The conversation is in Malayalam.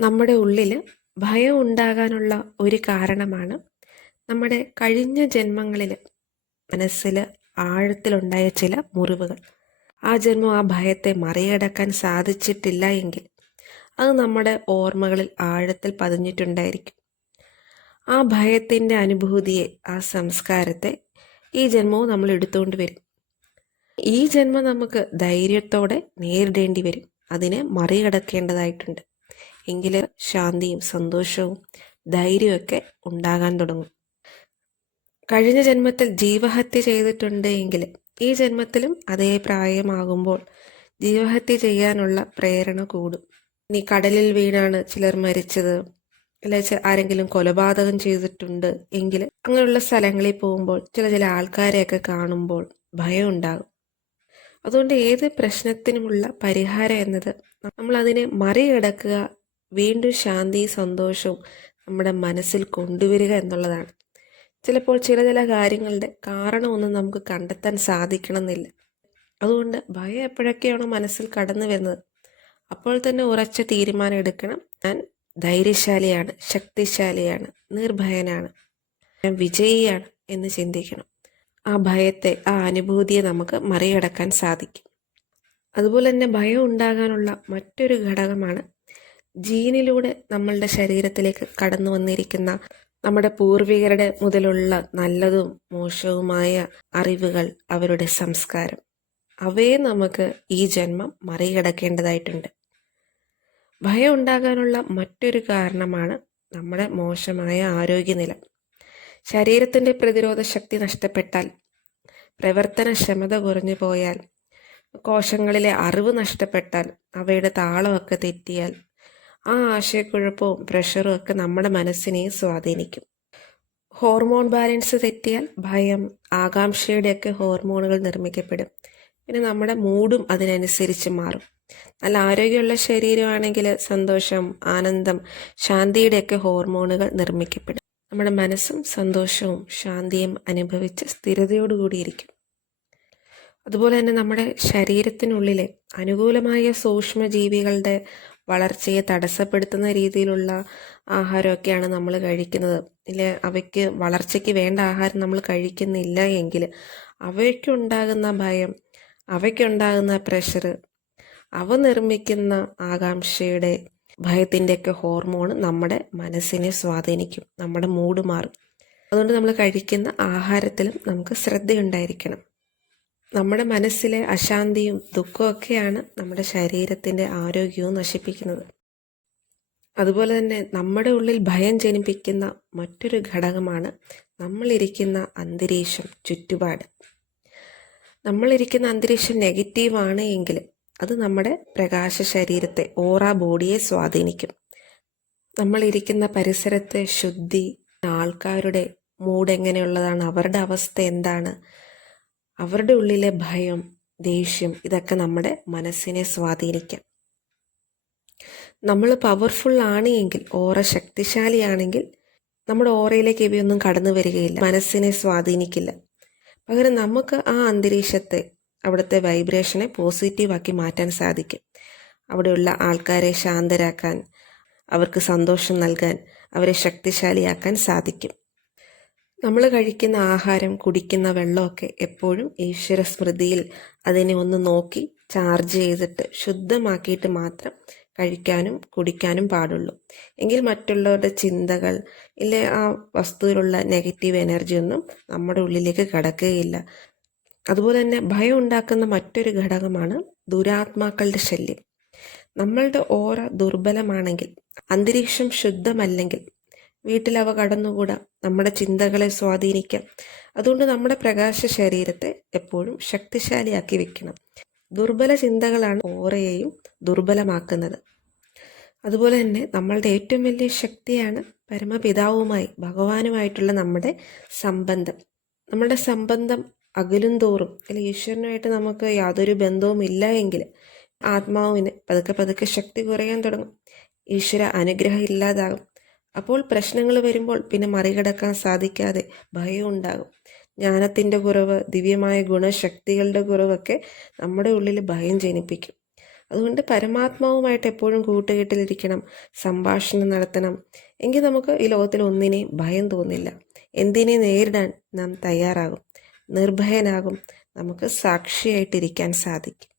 നമ്മുടെ ഉള്ളിൽ ഭയം ഉണ്ടാകാനുള്ള ഒരു കാരണമാണ് നമ്മുടെ കഴിഞ്ഞ ജന്മങ്ങളിൽ മനസ്സിൽ ആഴത്തിലുണ്ടായ ചില മുറിവുകൾ. ആ ജന്മം ആ ഭയത്തെ മറികടക്കാൻ സാധിച്ചിട്ടില്ല എങ്കിൽ അത് നമ്മുടെ ഓർമ്മകളിൽ ആഴത്തിൽ പതിഞ്ഞിട്ടുണ്ടായിരിക്കും. ആ ഭയത്തിന്റെ അനുഭൂതിയെ ആ സംസ്കാരത്തെ ഈ ജന്മവും നമ്മൾ എടുത്തുകൊണ്ട് വരും. ഈ ജന്മം നമുക്ക് ധൈര്യത്തോടെ നേരിടേണ്ടി വരും. അതിനെ മറികടക്കേണ്ടതായിട്ടുണ്ട്. എങ്കിൽ ശാന്തിയും സന്തോഷവും ധൈര്യമൊക്കെ ഉണ്ടാകാൻ തുടങ്ങും. കഴിഞ്ഞ ജന്മത്തിൽ ജീവഹത്യ ചെയ്തിട്ടുണ്ട് എങ്കിൽ ഈ ജന്മത്തിലും അതേ പ്രായമാകുമ്പോൾ ജീവഹത്യ ചെയ്യാനുള്ള പ്രേരണ കൂടും. ഇനി കടലിൽ വീണാണ് ചിലർ മരിച്ചത് അല്ലെ ആരെങ്കിലും കൊലപാതകം ചെയ്തിട്ടുണ്ട് എങ്കിൽ അങ്ങനെയുള്ള സ്ഥലങ്ങളിൽ പോകുമ്പോൾ ചില ചില ആൾക്കാരെയൊക്കെ കാണുമ്പോൾ ഭയം ഉണ്ടാകും. അതുകൊണ്ട് ഏത് പ്രശ്നത്തിനുമുള്ള പരിഹാരം എന്നത് നമ്മൾ അതിനെ മറികടക്കുക വീണ്ടും ശാന്തി സന്തോഷവും നമ്മുടെ മനസ്സിൽ കൊണ്ടുവരിക എന്നുള്ളതാണ്. ചിലപ്പോൾ ചില ചില കാര്യങ്ങളുടെ കാരണമൊന്നും നമുക്ക് കണ്ടെത്താൻ സാധിക്കണമെന്നില്ല. അതുകൊണ്ട് ഭയം എപ്പോഴൊക്കെയാണോ മനസ്സിൽ കടന്നു വരുന്നത്? അപ്പോൾ തന്നെ ഉറച്ച തീരുമാനം എടുക്കണം. ഞാൻ ധൈര്യശാലിയാണ് ശക്തിശാലിയാണ് നിർഭയനാണ്. ഞാൻ വിജയിയാണ് എന്ന് ചിന്തിക്കണം. ആ ഭയത്തെ ആ അനുഭൂതിയെ നമുക്ക് മറികടക്കാൻ സാധിക്കും. അതുപോലെ തന്നെ ഭയം ഉണ്ടാകാനുള്ള മറ്റൊരു ഘടകമാണ് ജീനിലൂടെ നമ്മളുടെ ശരീരത്തിലേക്ക് കടന്നു വന്നിരിക്കുന്ന നമ്മുടെ പൂർവികരുടെ മുതലുള്ള നല്ലതും മോശവുമായ അറിവുകൾ അവരുടെ സംസ്കാരം. അവയെ നമുക്ക് ഈ ജന്മം മറികടക്കേണ്ടതായിട്ടുണ്ട്. ഭയം ഉണ്ടാകാനുള്ള മറ്റൊരു കാരണമാണ് നമ്മുടെ മോശമായ ആരോഗ്യനില. ശരീരത്തിന്റെ പ്രതിരോധ ശക്തി നഷ്ടപ്പെട്ടാൽ പ്രവർത്തനക്ഷമത കുറഞ്ഞു പോയാൽ കോശങ്ങളിലെ അറിവ് നഷ്ടപ്പെട്ടാൽ അവയുടെ താളമൊക്കെ തെറ്റിയാൽ ആ ആശയക്കുഴപ്പവും പ്രഷറും ഒക്കെ നമ്മുടെ മനസ്സിനെ സ്വാധീനിക്കും. ഹോർമോൺ ബാലൻസ് തെറ്റിയാൽ ഭയം ആകാംക്ഷയുടെയൊക്കെ ഹോർമോണുകൾ നിർമ്മിക്കപ്പെടും. പിന്നെ നമ്മുടെ മൂഡും അതിനനുസരിച്ച് മാറും. നല്ല ആരോഗ്യമുള്ള ശരീരമാണെങ്കിൽ സന്തോഷം ആനന്ദം ശാന്തിയുടെയൊക്കെ ഹോർമോണുകൾ നിർമ്മിക്കപ്പെടും. നമ്മുടെ മനസ്സും സന്തോഷവും ശാന്തിയും അനുഭവിച്ച് സ്ഥിരതയോടുകൂടിയിരിക്കും. അതുപോലെ തന്നെ നമ്മുടെ ശരീരത്തിനുള്ളിലെ അനുകൂലമായ സൂക്ഷ്മജീവികളുടെ വളർച്ചയെ തടസ്സപ്പെടുത്തുന്ന രീതിയിലുള്ള ആഹാരമൊക്കെയാണ് നമ്മൾ കഴിക്കുന്നത്. ഇല്ല? അവയ്ക്ക് വളർച്ചയ്ക്ക് വേണ്ട ആഹാരം നമ്മൾ കഴിക്കുന്നില്ല എങ്കിൽ അവയ്ക്കുണ്ടാകുന്ന ഭയം അവയ്ക്കുണ്ടാകുന്ന പ്രഷർ അവ നിർമ്മിക്കുന്ന ആകാംക്ഷയുടെ ഭയത്തിന്റെയൊക്കെ ഹോർമോൺ നമ്മുടെ മനസ്സിനെ സ്വാധീനിക്കും നമ്മുടെ മൂഡ് മാറും. അതുകൊണ്ട് നമ്മൾ കഴിക്കുന്ന ആഹാരത്തിലും നമുക്ക് ശ്രദ്ധയുണ്ടായിരിക്കണം. നമ്മുടെ മനസ്സിലെ അശാന്തിയും ദുഃഖമൊക്കെയാണ് നമ്മുടെ ശരീരത്തിന്റെ ആരോഗ്യവും നശിപ്പിക്കുന്നത്. അതുപോലെ തന്നെ നമ്മുടെ ഉള്ളിൽ ഭയം ജനിപ്പിക്കുന്ന മറ്റൊരു ഘടകമാണ് നമ്മളിരിക്കുന്ന അന്തരീക്ഷം ചുറ്റുപാട്. നമ്മളിരിക്കുന്ന അന്തരീക്ഷം നെഗറ്റീവാണ് എങ്കിൽ അത് നമ്മുടെ പ്രകാശ ശരീരത്തെ ഓറ ബോഡിയെ സ്വാധീനിക്കും. നമ്മളിരിക്കുന്ന പരിസരത്തെ ശുദ്ധി ആൾക്കാരുടെ മൂഡ് എങ്ങനെയുള്ളതാണ് അവരുടെ അവസ്ഥ എന്താണ് അവരുടെ ഉള്ളിലെ ഭയം ദേഷ്യം ഇതൊക്കെ നമ്മുടെ മനസ്സിനെ സ്വാധീനിക്കാം. നമ്മൾ പവർഫുൾ ആണ് എങ്കിൽ ഓറ ശക്തിശാലിയാണെങ്കിൽ നമ്മുടെ ഓറയിലേക്ക് ഇവയൊന്നും കടന്നു വരികയില്ല മനസ്സിനെ സ്വാധീനിക്കില്ല. പകരം നമുക്ക് ആ അന്തരീക്ഷത്തെ അവിടുത്തെ വൈബ്രേഷനെ പോസിറ്റീവാക്കി മാറ്റാൻ സാധിക്കും. അവിടെയുള്ള ആൾക്കാരെ ശാന്തരാക്കാൻ അവർക്ക് സന്തോഷം നൽകാൻ അവരെ ശക്തിശാലിയാക്കാൻ സാധിക്കും. നമ്മൾ കഴിക്കുന്ന ആഹാരം കുടിക്കുന്ന വെള്ളമൊക്കെ എപ്പോഴും ഈശ്വര സ്മൃതിയിൽ അതിനെ ഒന്ന് നോക്കി ചാർജ് ചെയ്തിട്ട് ശുദ്ധമാക്കിയിട്ട് മാത്രം കഴിക്കാനും കുടിക്കാനും പാടുള്ളൂ. എങ്കിൽ മറ്റുള്ളവരുടെ ചിന്തകൾ ഇല്ലെ ആ വസ്തുവിലുള്ള നെഗറ്റീവ് എനർജി ഒന്നും നമ്മുടെ ഉള്ളിലേക്ക് കടക്കുകയില്ല. അതുപോലെ തന്നെ ഭയം ഉണ്ടാക്കുന്ന മറ്റൊരു ഘടകമാണ് ദുരാത്മാക്കളുടെ ശല്യം. നമ്മളുടെ ഓറ ദുർബലമാണെങ്കിൽ അന്തരീക്ഷം ശുദ്ധമല്ലെങ്കിൽ വീട്ടിൽ അവ കടന്നുകൂടാ? നമ്മുടെ ചിന്തകളെ സ്വാധീനിക്കാം. അതുകൊണ്ട് നമ്മുടെ പ്രകാശ ശരീരത്തെ എപ്പോഴും ശക്തിശാലിയാക്കി വെക്കണം. ദുർബല ചിന്തകളാണ് ഓറയെയും ദുർബലമാക്കുന്നത്. അതുപോലെ തന്നെ നമ്മളുടെ ഏറ്റവും വലിയ ശക്തിയാണ് പരമപിതാവുമായി ഭഗവാനുമായിട്ടുള്ള നമ്മുടെ സംബന്ധം. നമ്മുടെ സംബന്ധം അകലും തോറും അല്ലെങ്കിൽ ഈശ്വരനുമായിട്ട് നമുക്ക് യാതൊരു ബന്ധവും ഇല്ല എങ്കിൽ ആത്മാവിന് പതുക്കെ പതുക്കെ ശക്തി കുറയാൻ തുടങ്ങും. ഈശ്വര അനുഗ്രഹം ഇല്ലാതാകും. അപ്പോൾ പ്രശ്നങ്ങൾ വരുമ്പോൾ പിന്നെ മറികടക്കാൻ സാധിക്കാതെ ഭയം ഉണ്ടാകും. ജ്ഞാനത്തിന്റെ കുറവ് ദിവ്യമായ ഗുണശക്തികളുടെ കുറവൊക്കെ നമ്മുടെ ഉള്ളിൽ ഭയം ജനിപ്പിക്കും. അതുകൊണ്ട് പരമാത്മാവുമായിട്ട് എപ്പോഴും കൂട്ടുകെട്ടിലിരിക്കണം സംഭാഷണം നടത്തണം. എങ്കിൽ നമുക്ക് ഈ ലോകത്തിൽ ഒന്നിനെയും ഭയം തോന്നില്ല. എന്തിനെ നേരിടാൻ നാം തയ്യാറാകും? നിർഭയനാകും. നമുക്ക് സാക്ഷിയായിട്ടിരിക്കാൻ സാധിക്കും.